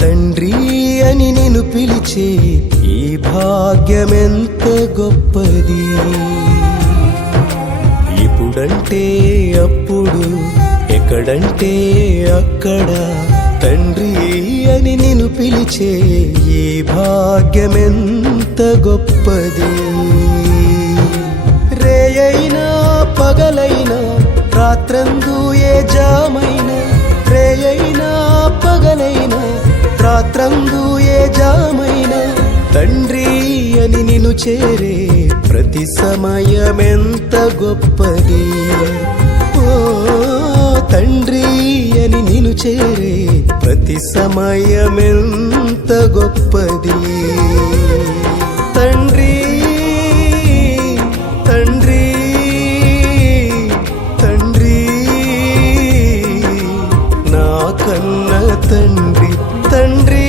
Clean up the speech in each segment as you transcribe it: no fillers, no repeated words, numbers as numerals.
తండ్రి అని నిన్ను పిలిచే ఈ భాగ్యమెంత గొప్పది. ఇప్పుడంటే అప్పుడు, ఎక్కడంటే అక్కడ తండ్రి అని నిన్ను పిలిచే ఈ భాగ్యమెంత గొప్పది. రేయైనా పగలైనా రాత్రందు ఏ జామైనా, రేయైనా పగలైనా రాత్రందు ఏ జామైనా తండ్రి అని నిన్ను చేరే ప్రతి సమయమెంత గొప్పది. ఓ తండ్రి అని నిన్ను చేరే ప్రతి సమయమెంత గొప్పది. తండ్రి తండ్రి తండ్రి నా కన్న తండ్రి, తండ్రి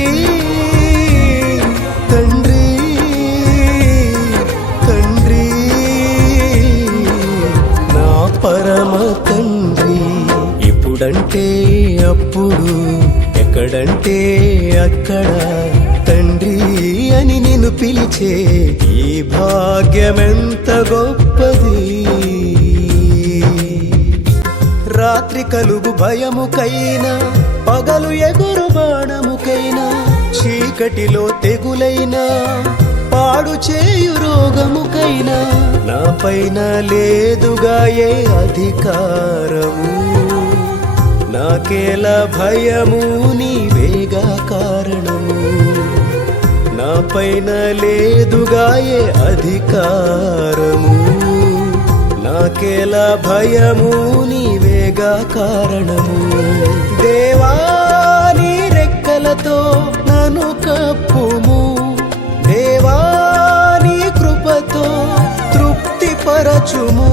తండ్రి తండ్రి నా పరమ తండ్రి. ఇప్పుడంటే అప్పుడు, ఎక్కడంటే అక్కడ తండ్రి అని నిన్ను పిలిచే ఈ భాగ్యమెంత గొప్పది. రాత్రి కలుగు భయముకైనా, పగలు ఎగురు బాణముకైనా, చీకటిలో తెగులైనా, పాడు చేయు రోగముకైనా నా పైన లేదుగా ఏ అధికారము. నాకేలా భయము, నీవేగా కారణము. నా పైన లేదుగా ఏ అధికారము. నాకేలా భయము, నీవేగా కారణము. దేవా నీ రెక్కలతో నన్ను కప్పుము, దేవా నీ కృపతో తృప్తిపరచుము.